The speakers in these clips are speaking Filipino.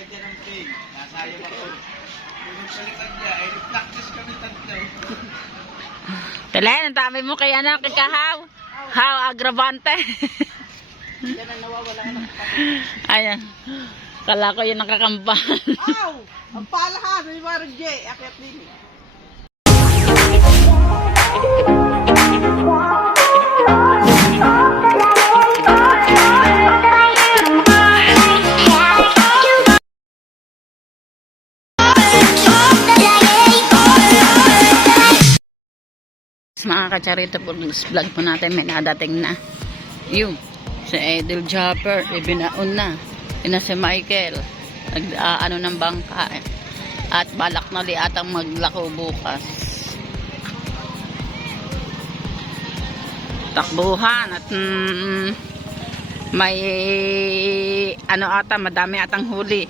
ka dyan ng. Nasayang ako. Nung palipad niya, ay practice kami tatlo. Tala, ang dami mo kay ano, kay Kahaw. How agravante. Yan nawawala ng Ayan. Kala ko yung nakakampan. Aw! Ang palahan! May mga J. Akyat din. Mga kacharito po, vlog po natin, may nadating na. Yung, si Edel Japper, ibinaon na. Yun na si Michael, nag, ah, ano ng bangka. eh. At balak na li atang maglako bukas. Takbuhan at mm, may ano ata, madami atang huli.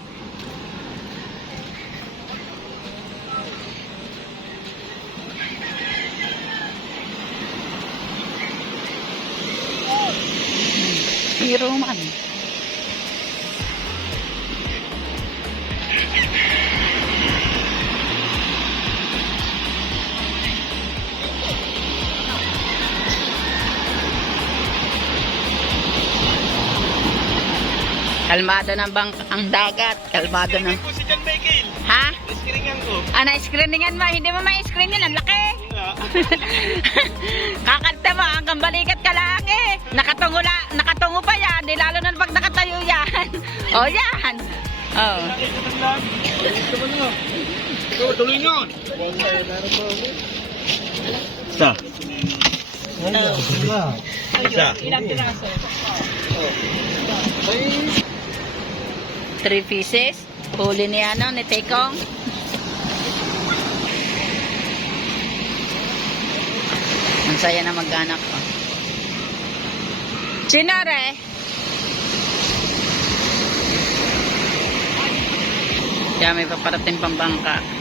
Hero man. Kalmado ng bang ang dagat. Kalmado ng... ko si John Michael. Ha? Iskiringan ko. Ah, na-screeningan mo. Hindi mo ma-screen yun. Ang laki. Kakanta mo, hanggang balikat ka lang eh. Nakatungo, la, nakatungo pa yan. Di lalo na pag nakatayo yan. o yan. Oh. Tuloy nyo. Isa. Isa. Three pieces. Huli ni ano, ni Tekong. Ang saya na mag-anak ko. Chinare. Kaya may paparating pang bangka.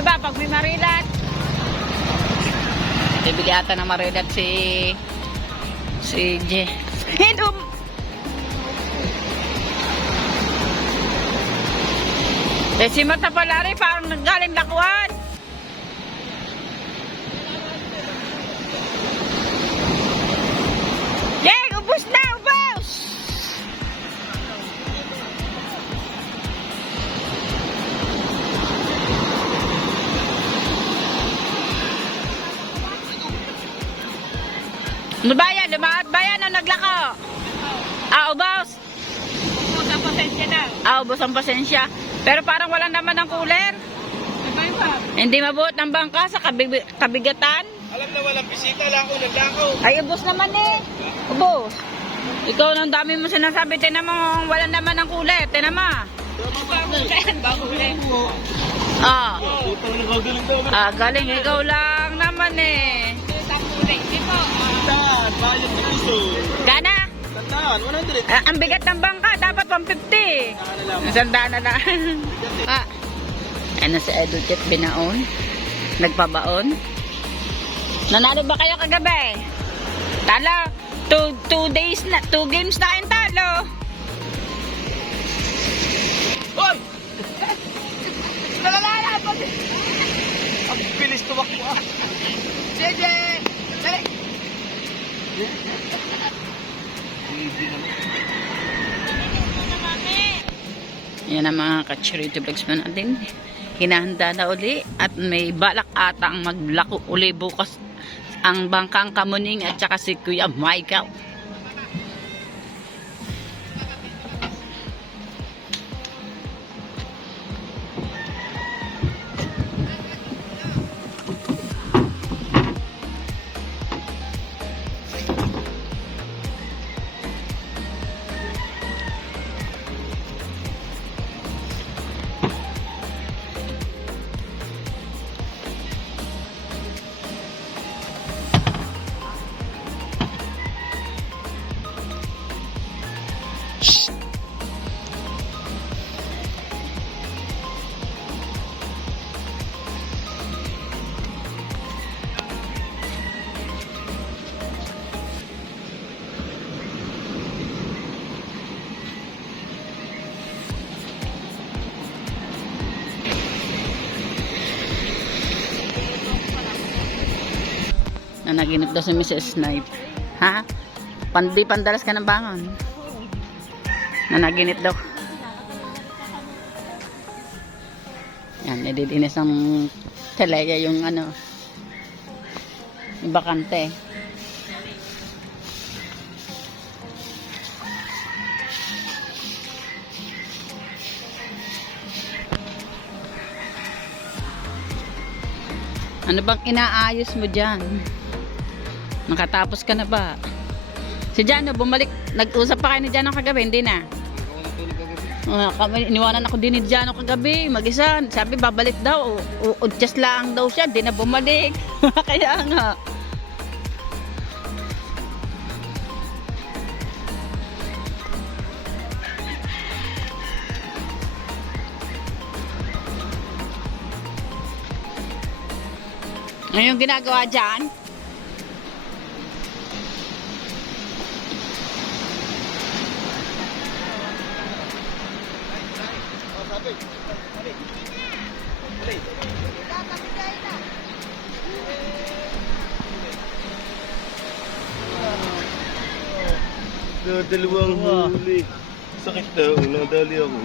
Ano ba, pag may marilat? Bibili ata ng marilat si... Si Je. Hinom! Eh, si Mata Palari parang nanggaling lakuan. Yay! Ubus na! Ano ba yan? Lumaat ba yan ang naglako? Ah, ubos? Ubus ang pasensya na. Ah, ubos ang pasensya. Pero parang wala naman ng cooler. Hindi mabuot ng bangka sa kabig- kabigatan. Alam na walang bisita, lako ng lako. Ay, ubos naman eh. Ubos. Ikaw nang dami mo sinasabi, tinan mo, wala naman ng cooler. Tinan mo. Ah, ah, galing. Ikaw lang naman eh. Tandaan, bayad sa puso. Gana? Tandaan, 100. Ah, ang bigat ng bangka, dapat 150. Tandaan na lang. Sandaan na lang. ah. Ano si Educate binaon? Nagpabaon? Nanalo ba kayo kagabi? Talo. Two, two days na, two games na kayong talo. Hoy! Nalalala pa din! Ang bilis tumakbo ah! Jeje! Dali! Yan ang mga kachirito vlogs mo natin. Hinahanda na uli at may balak atang maglako uli bukas ang bangkang kamuning at saka si Kuya Michael. Nanaginip daw si Mrs. Snipe. Ha? Pandi pandalas ka ng bangon. Nanaginip daw. Yan, nadidinis ang teleya yung ano, bakante. Ano bang inaayos mo dyan? Nakatapos ka na ba? Si Jano, bumalik. Nag-usap pa kayo ni Jano kagabi, hindi na. Uh, kami, iniwanan ako din ni Jano kagabi, mag-isa. Sabi, babalik daw. Just lang daw siya, di na bumalik. Kaya nga. Ano yung ginagawa dyan? Dalawang huli. Sakit daw, nadali ako.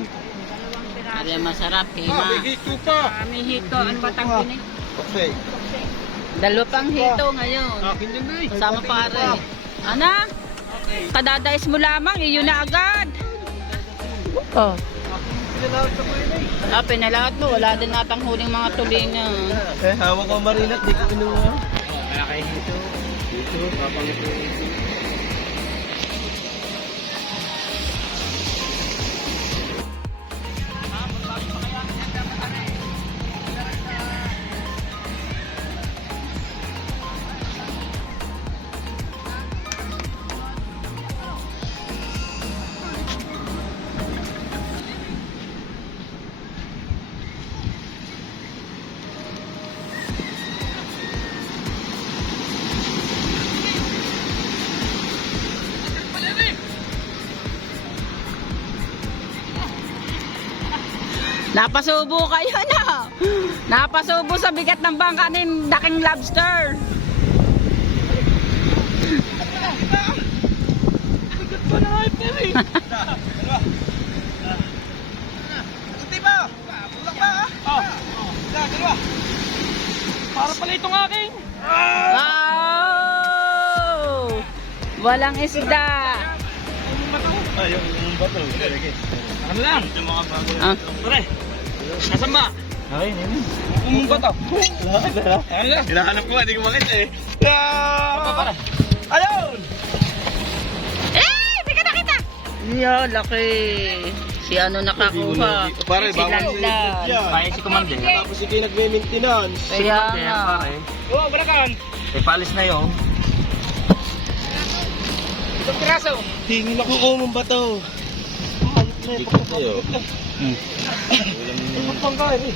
Ari masarap, hima. hito pa! Kami hito, ano ba tangkin eh? Okay. Dalawa pang hito ngayon. Akin din eh. Sama pare. Ana? Kadadais mo lamang, iyon na agad. Oh. Pinalawag sa kuya na eh. Ah, pinalaot mo. Wala din natang huling mga tulingan. Eh, hawak ko marinat, di ko kinuha. Kaya kayo dito. Dito, papangit Napasubo kayo na. Napasubo sa bigat ng bangka ni daking lobster. Hindi ba? Bulak ba? Oh. Dalawa. Para pala itong akin. Wow! Walang isda. Ah, yung bato. Ano lang? Yung mga bago. Ah, Pare. Nasaan ba? Okay, nini. Umong ba to? Hinahanap ko, hindi ko makita eh. Pare. Ayun! Eh! Di ka nakita! Yeah, laki. Si ano nakakuha. Pare, si bawal Landan. yan. Kaya si Commander. Tapos ikaw nagme-maintenance. Kaya nga. Oh, balakan. Eh, palis na yun. Itong piraso. Tingin ako kung mong bato. Dito tayo. Hmm. Ka eh.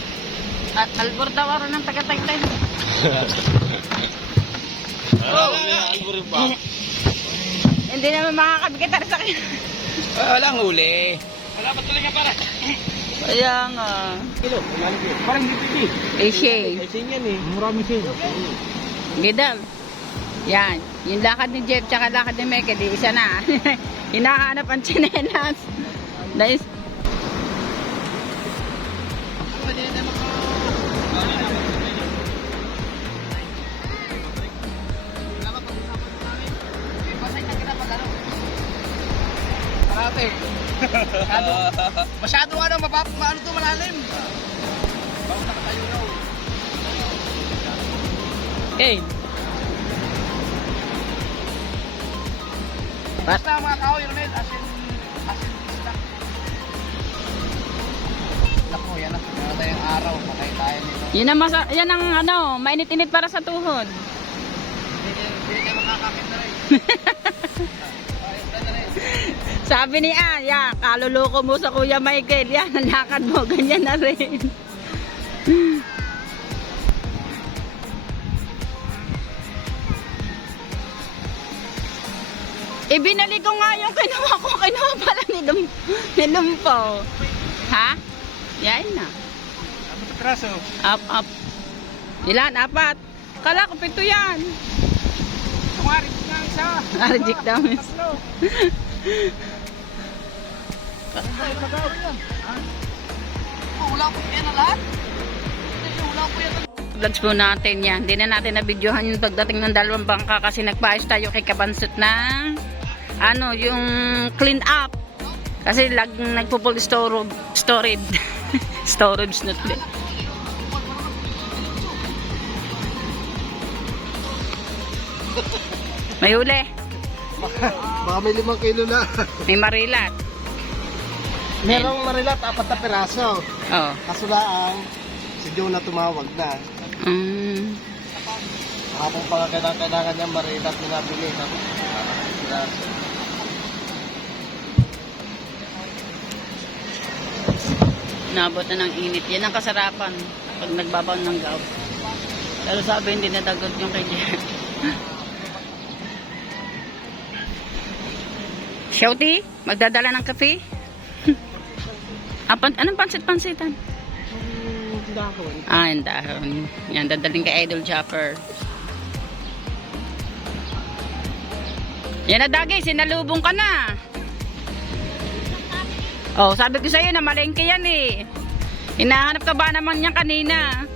At albor daw araw ng taga-tagtay. Oh, alburin pa. Hindi naman makakabigitar sa akin. Walang huli. Wala pa tuloy nga para. Kaya nga. Kilo. Parang hindi. Eh, Shay. Kasi yan eh. Maraming siya. Gidal. Yan. Yung lakad ni Jeff tsaka lakad ni Mike, di isa na. Hinahanap ang chinelas. Nice. Marami. Masyado. Masyado ano, mabab, maano to malalim. Bago nakatayo na. oh. Okay. Basta mga kahoy, Ronel, as in, as in. Naku, yan na. Na yung araw. Patay tayo nito. Yan ang, masa yan ang ano, mainit-init para sa tuhod. Hindi, hindi kayo makakakit na rin. Sabi ni Ann, yan, kaluloko mo sa Kuya Michael. Yan, ang lakad mo, ganyan na rin. Ibinali ko nga yung kinuha ko. Kinuha pala ni, Dum ni Lumpo. Ha? Yan na. Traso. Up, up. Ilan? Apat. Kala ko pito yan. Kumari nga isa. Arjik daw. Tatlo. Ay, magawa yan. Na lahat. Wala po yan. Vlogs po natin yan. Hindi na natin na-videohan yung pagdating ng dalawang bangka kasi nagpaayos tayo kay Kabansot ng ano, yung clean up. Kasi lag nagpo-full storage. Storage. storage na tuloy. May huli. Baka may limang kilo na. May marilat. Merong marilat, apat na piraso. Oh. Kaso lang, si Joe na tumawag na. Mm. Kapag pa kailangan, kailangan niya marilat na nabili. Tapos, piraso. Nabot na ng init. Yan ang kasarapan pag nagbabaw ng gaw. Pero sabi hindi nadagot yung kay Jer. Shouty, magdadala ng kape? Apan, anong pansit-pansitan? Yung dahon. Ah, yung dahon. Yan, dadaling kay Idol Chopper. Yan na, Dagi, sinalubong ka na. Oh, sabi ko sa'yo na malengke yan eh. Hinahanap ka ba naman niyan kanina?